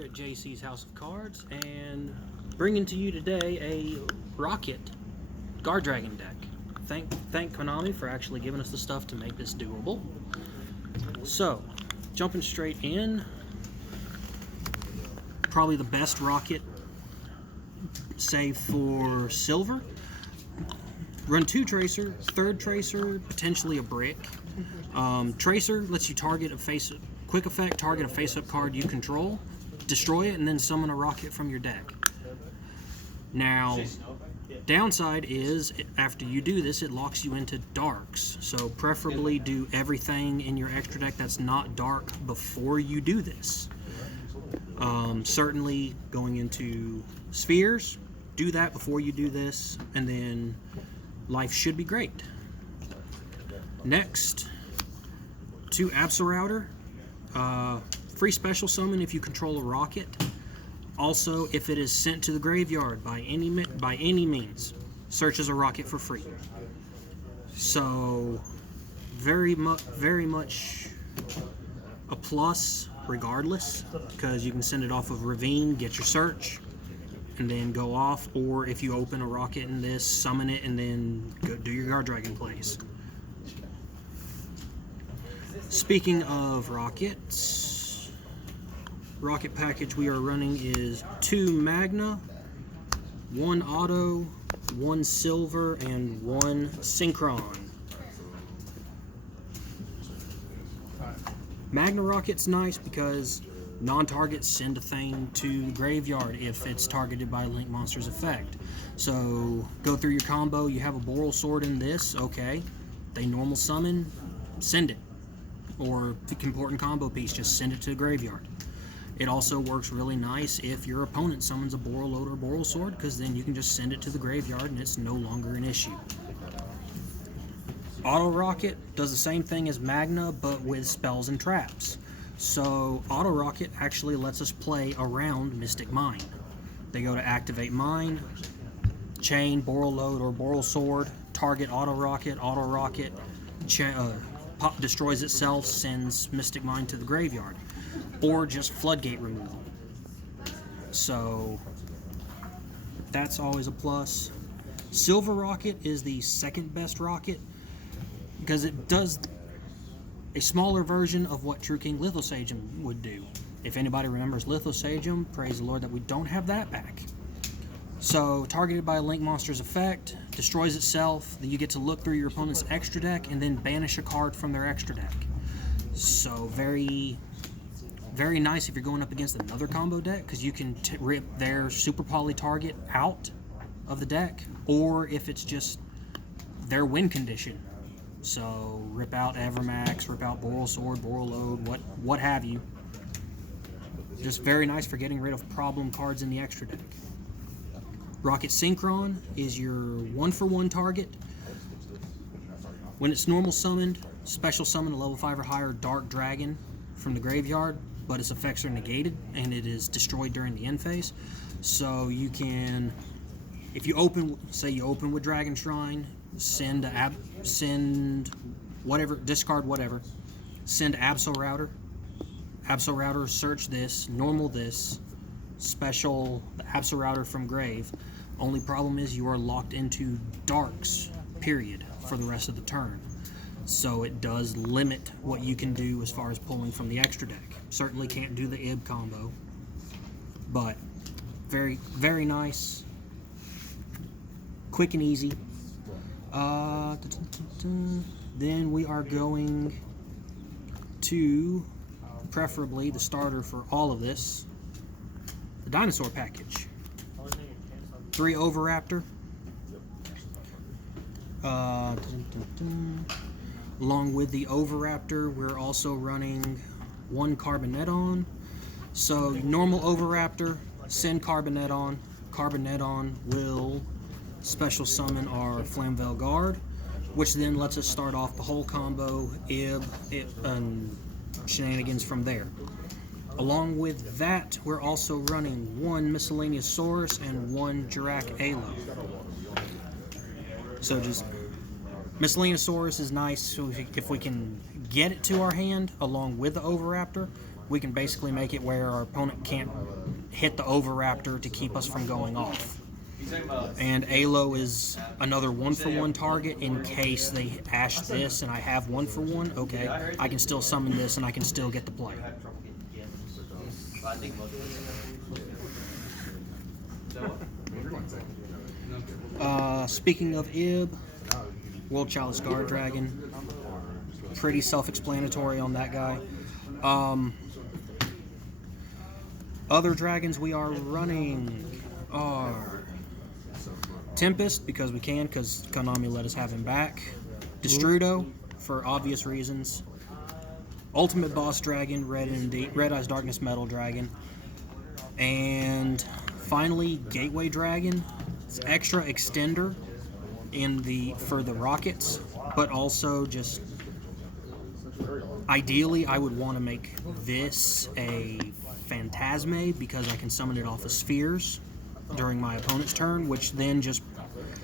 here at JC's House of Cards, and bringing to you today a Rokket Guardragon deck. Thank Konami for actually giving us the stuff to make this doable. So, jumping straight in, probably the best Rokket, save for silver. Run 2 Tracer, 3rd Tracer, potentially a brick. Tracer lets you target a quick effect, target a face-up card you control, destroy it, and then summon a Rokket from your deck. Now, downside is, after you do this, it locks you into darks. So preferably do everything in your extra deck that's not dark before you do this. Certainly going into spheres, do that before you do this, and then life should be great. Next, 2 Absol Router. Free special summon if you control a Rokket. Also, if it is sent to the graveyard by any means, search as a Rokket for free. So, very much a plus regardless, because you can send it off of Ravine, get your search, and then go off. Or if you open a Rokket in this, summon it, and then go do your Guardragon plays. Speaking of Rockets, Rokket package we are running is 2 Magna, 1 Auto, 1 Silver, and 1 Synchron. Magna Rocket's nice because non-targets send a thing to the graveyard if it's targeted by a Link Monster's effect. So go through your combo, you have a Boral Sword in this, okay. They normal summon, send it. Or the important combo piece, just send it to the graveyard. It also works really nice if your opponent summons a Boral Load or Boral Sword, because then you can just send it to the graveyard and it's no longer an issue. Auto Rokket does the same thing as Magna, but with spells and traps. So Auto Rokket actually lets us play around Mystic Mine. They go to activate Mine, chain, Boral Load, or Boral Sword, target Auto Rokket, destroys itself, sends Mystic Mine to the graveyard, or just Floodgate removal. So that's always a plus. Silver Rokket is the second best Rokket because it does a smaller version of what True King Lithosagem would do. If anybody remembers Lithosagem, praise the Lord that we don't have that back. So, targeted by a Link Monster's effect, destroys itself, then you get to look through your opponent's extra deck and then banish a card from their extra deck. So, very nice if you're going up against another combo deck, because you can rip their Super Poly target out of the deck, or if it's just their win condition. So, rip out Evermax, rip out Boral Sword, Boral Load, what have you. Just very nice for getting rid of problem cards in the extra deck. Rokket Synchron is your 1-for-1 target. When it's normal summoned, special summon a level 5 or higher Dark Dragon from the graveyard, but its effects are negated and it is destroyed during the end phase. So you can, if you open, say you open with Dragon Shrine, send whatever, discard whatever, send Absol Router. Absol Router, search this, normal this, special the Absol Router from grave. Only problem is you are locked into darks, period, for the rest of the turn. So it does limit what you can do as far as pulling from the extra deck. Certainly can't do the IB combo, but very, very nice, quick and easy. Then we are going to, preferably the starter for all of this, the Dinosaur package. 3 Overraptor. Along with the Overraptor, we're also running 1 Carboneton. So normal Overraptor, send Carboneton. Carboneton will special summon our Flamvell Guard, which then lets us start off the whole combo, IB, and shenanigans from there. Along with that, we're also running 1 Miscellaneous Saurus and 1 Jirac Alo. So just Miscellaneous Saurus is nice, so if we can get it to our hand along with the Overraptor, we can basically make it where our opponent can't hit the Overraptor to keep us from going off. And Alo is another 1-for-1 target in case they ash this and I have 1-for-1. Okay, I can still summon this and I can still get the play. Speaking of Ib, World Chalice Guardragon, pretty self-explanatory on that guy. Other dragons we are running are Tempest, because we can, because Konami let us have him back. Destrudo, for obvious reasons. Ultimate Boss Dragon, Red Eyes Darkness Metal Dragon. And finally, Gateway Dragon. It's extra extender for the rockets, but also just ideally I would want to make this a Phantasme because I can summon it off of spheres during my opponent's turn, which then just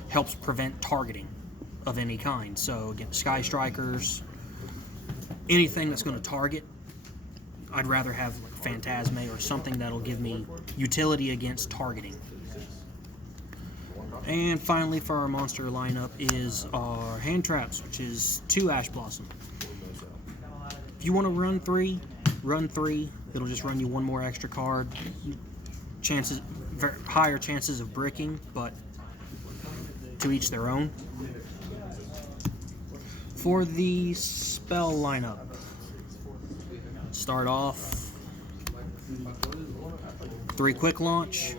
helps prevent targeting of any kind. So again, Sky Strikers, anything that's going to target, I'd rather have like Phantasme or something that'll give me utility against targeting. And finally, for our monster lineup is our Hand Traps, which is 2 Ash Blossom. If you want to run 3, run 3. It'll just run you 1 more extra card. Higher chances of bricking, but to each their own. For the spell lineup, start off 3 Quick Launch.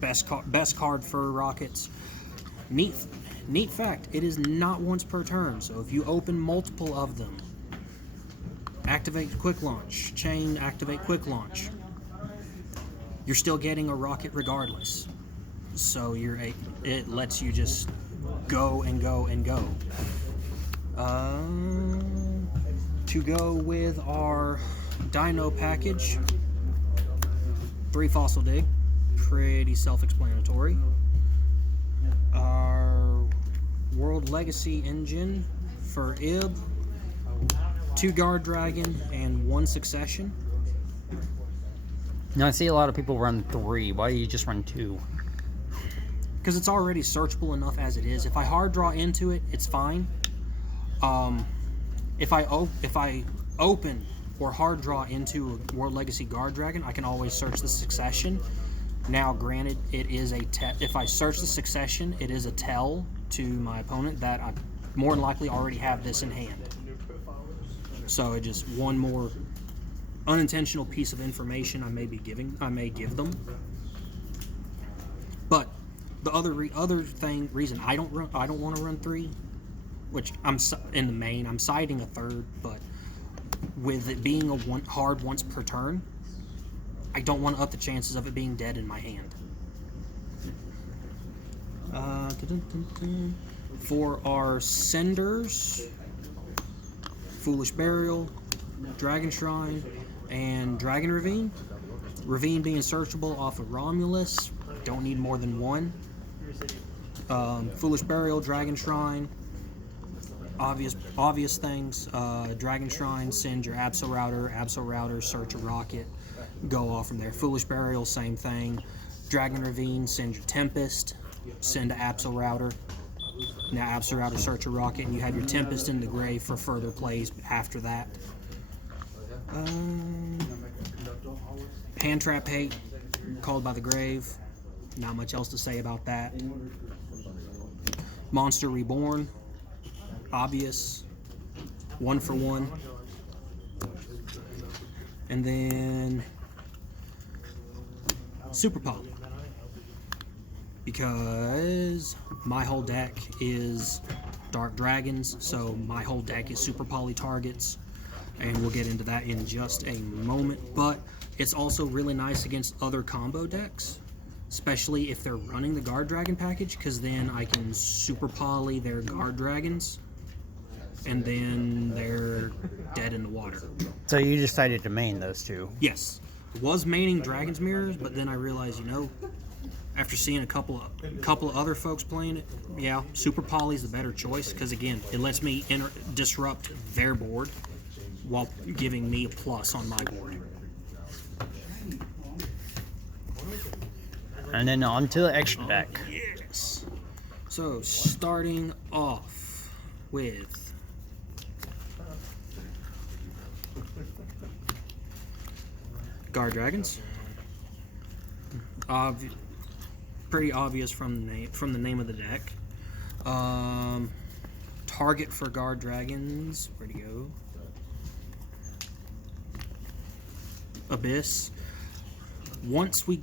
Best card for Rockets. Neat fact, it is not once per turn, so if you open multiple of them, activate Quick Launch, chain, activate Quick Launch, you're still getting a rocket regardless. So it lets you just go and go and go. To go with our Dino package, 3 Fossil Dig. Pretty self-explanatory. Our World Legacy engine for Ib, 2 Guardragon, and 1 Succession. Now I see a lot of people run 3. Why do you just run 2? Because it's already searchable enough as it is. If I hard draw into it, it's fine. If I open or hard draw into a World Legacy Guardragon, I can always search the Succession. Now, granted, it is if I search the Succession, it is a tell to my opponent that I more than likely already have this in hand. So it just one more unintentional piece of information I may give them. But the other reason I don't want to run 3, which I'm in the main, I'm siding a 3rd, but with it being a hard once per turn, I don't want to up the chances of it being dead in my hand. For our senders, Foolish Burial, Dragon Shrine, and Dragon Ravine. Ravine being searchable off of Romulus, don't need more than 1. Foolish Burial, Dragon Shrine, obvious things. Dragon Shrine, send your Absol Router, search a rocket, go off from there. Foolish Burial, same thing. Dragon Ravine, send your Tempest, send to Absol Router. Now Absol Router, search a rocket, and you have your Tempest in the grave for further plays after that. Hand Trap Hate, Called by the Grave. Not much else to say about that. Monster Reborn, obvious, 1-for-1. And then Super Poly, because my whole deck is Dark Dragons, so my whole deck is Super Poly targets, and we'll get into that in just a moment. But it's also really nice against other combo decks, especially if they're running the Guardragon package, because then I can Super Poly their Guardragons, and then they're dead in the water. So you decided to main those 2? Yes. Was maining Dragon's Mirrors, but then I realized, after seeing a couple of other folks playing it, yeah, Super Poly's the better choice, because again, it lets me disrupt their board. while giving me a plus on my board. And then on to the extra deck. Yes. So starting off with Guardragons. Pretty obvious from the name of the deck. Target for Guardragons. Where'd he go? Abyss. Once we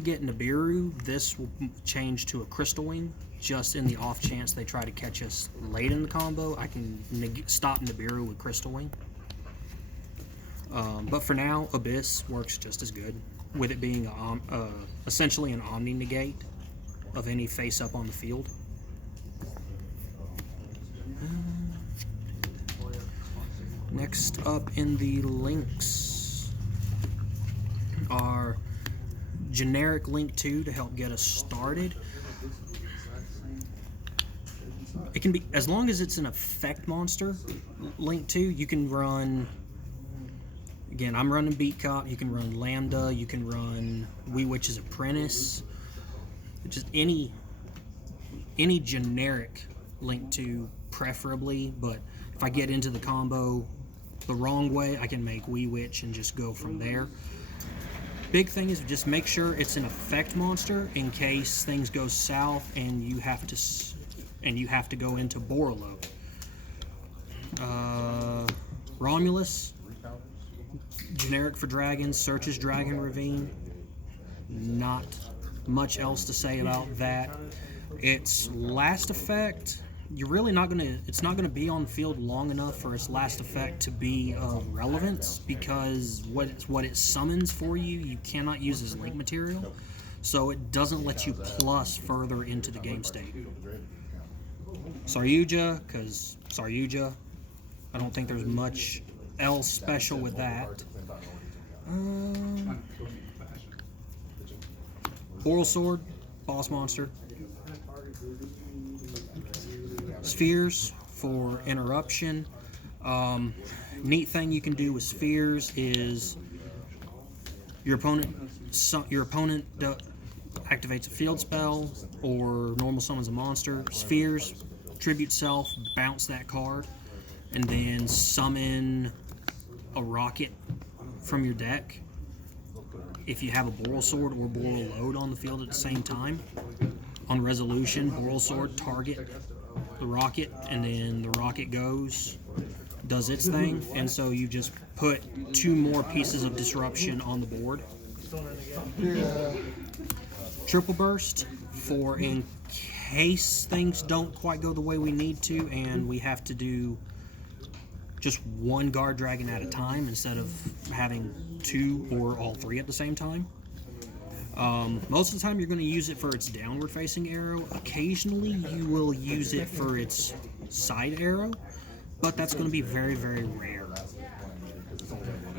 get Nibiru, this will change to a Crystal Wing. Just in the off chance they try to catch us late in the combo, I can stop Nibiru with Crystal Wing. But for now, Abyss works just as good, with it being essentially an Omni negate of any face up on the field. Next up in the links are generic Link 2 to help get us started. It can be, as long as it's an effect monster, Link 2, you can run, again, I'm running Beat Cop, you can run Lambda, you can run Wee Witch's Apprentice, just any generic Link 2 preferably, but if I get into the combo the wrong way, I can make Wee Witch and just go from there. Big thing is just make sure it's an effect monster in case things go south and you have to go into Borolo. Romulus, generic for dragons, searches Dragon Ravine. Not much else to say about that. Its last effect, you're really not gonna. It's not gonna be on the field long enough for its last effect to be of relevance, because what it summons for you, you cannot use as link material, so it doesn't let you plus further into the game state. Saryuja, because Saryuja, I don't think there's much else special with that. Boral Sword, boss monster. Spheres for interruption. Neat thing you can do with spheres is your opponent activates a field spell or normal summons a monster. Spheres, tribute self, bounce that card, and then summon a rocket from your deck. If you have a Boral Sword or Boral Load on the field at the same time, on resolution, Boral Sword target the rocket, and then the rocket does its thing, and so you just put 2 more pieces of disruption on the board. Triple Burst for in case things don't quite go the way we need to and we have to do just 1 Guardragon at a time instead of having 2 or all 3 at the same time. Most of the time you're going to use it for its downward facing arrow. Occasionally you will use it for its side arrow, but that's going to be very, very rare.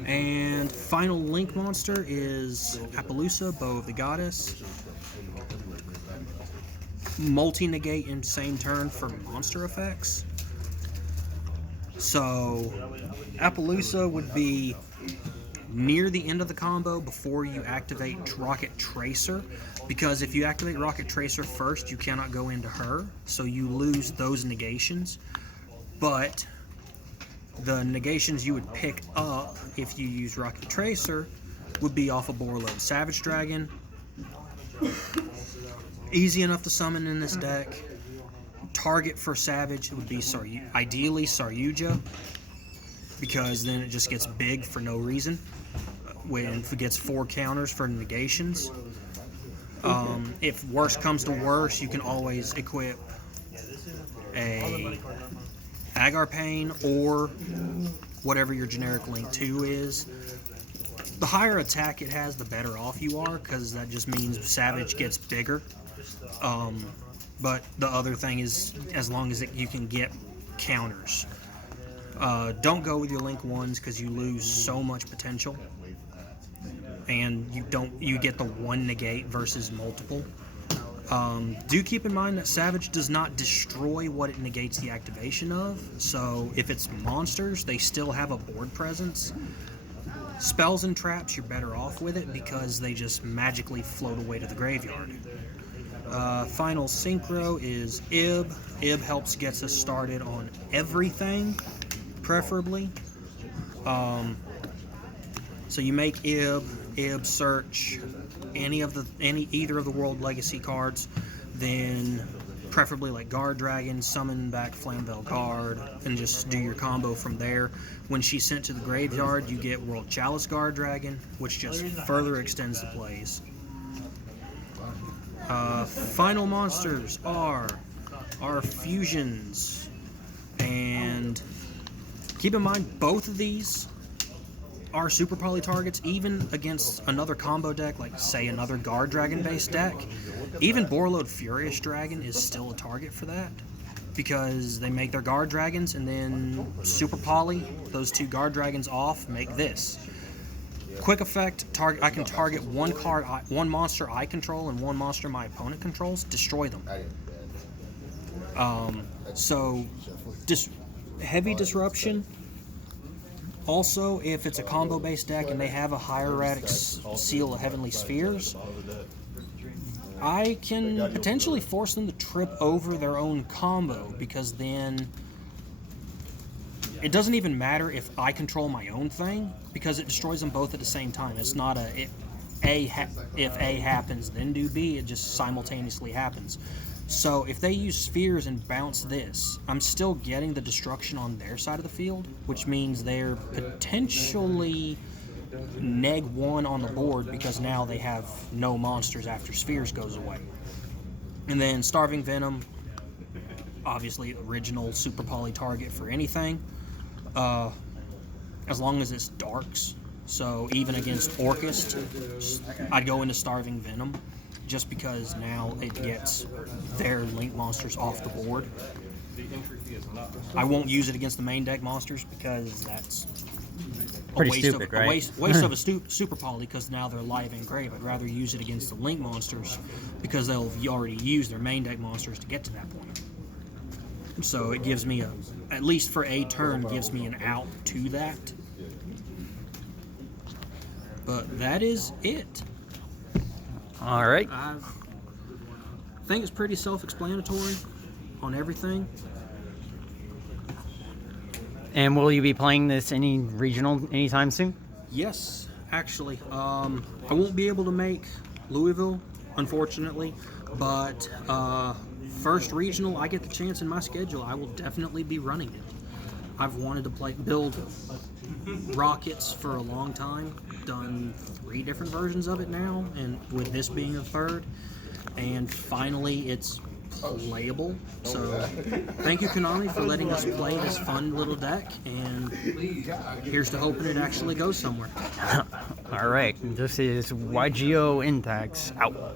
And final link monster is Appaloosa, Bow of the Goddess. Multi-negate in same turn for monster effects. So Appaloosa would be near the end of the combo before you activate Rocket Tracer, because if you activate Rocket Tracer first, you cannot go into her, so you lose those negations. But the negations you would pick up if you use Rocket Tracer would be off of Borolo. Savage Dragon, easy enough to summon in this deck. Target for Savage would be ideally Saryuja, because then it just gets big for no reason when it gets 4 counters for negations. If worse comes to worse, you can always equip a Agar Pain or whatever your generic Link 2 is. The higher attack it has, the better off you are, because that just means Savage gets bigger. But the other thing is, as long as you can get counters. Don't go with your Link 1s because you lose so much potential, and you get the 1 negate versus multiple. Do keep in mind that Savage does not destroy what it negates the activation of, so if it's monsters, they still have a board presence. Spells and traps, you're better off with it because they just magically float away to the graveyard. Final synchro is Ib. Ib helps gets us started on everything, preferably. So you make Ib search either of the World Legacy cards, then preferably like Guardragon, summon back Flamvell Guard, and just do your combo from there. When she's sent to the graveyard, you get World Chalice Guardragon, which just further extends the plays. Final monsters are our fusions, and keep in mind both of these are super poly targets, even against another combo deck, like say another Guardragon based deck. Even Borreload Furious Dragon is still a target for that, because they make their Guardragons and then super poly those two Guardragons off, make this. Quick effect, I can target one monster I control and one monster my opponent controls, destroy them. So heavy disruption. Also, if it's a combo-based deck and they have a Hieratic Seal of Heavenly Spheres, I can potentially force them to trip over their own combo, because then it doesn't even matter if I control my own thing, because it destroys them both at the same time. It's not if A happens, then do B. It just simultaneously happens. So if they use spheres and bounce this, I'm still getting the destruction on their side of the field, which means they're potentially -1 on the board, because now they have no monsters after spheres goes away. And then Starving Venom, obviously original super poly target for anything, as long as it's darks. So even against Orchest, I'd go into Starving Venom, just because now it gets their link monsters off the board. I won't use it against the main deck monsters, because that's pretty stupid, right? A waste of a super poly, because now they're live in grave. I'd rather use it against the link monsters, because they'll already use their main deck monsters to get to that point. So it gives me at least for a turn, gives me an out to that. But that is it. All right. I think it's pretty self-explanatory on everything. And will you be playing this any regional anytime soon? Yes, actually. I won't be able to make Louisville, unfortunately, but first regional I get the chance in my schedule, I will definitely be running it. I've wanted to build Rockets for a long time, done 3 different versions of it now, and with this being a third, and finally it's playable. So thank you, Konami, for letting us play this fun little deck, and here's to hoping it actually goes somewhere. All right. This is YGO Intax out.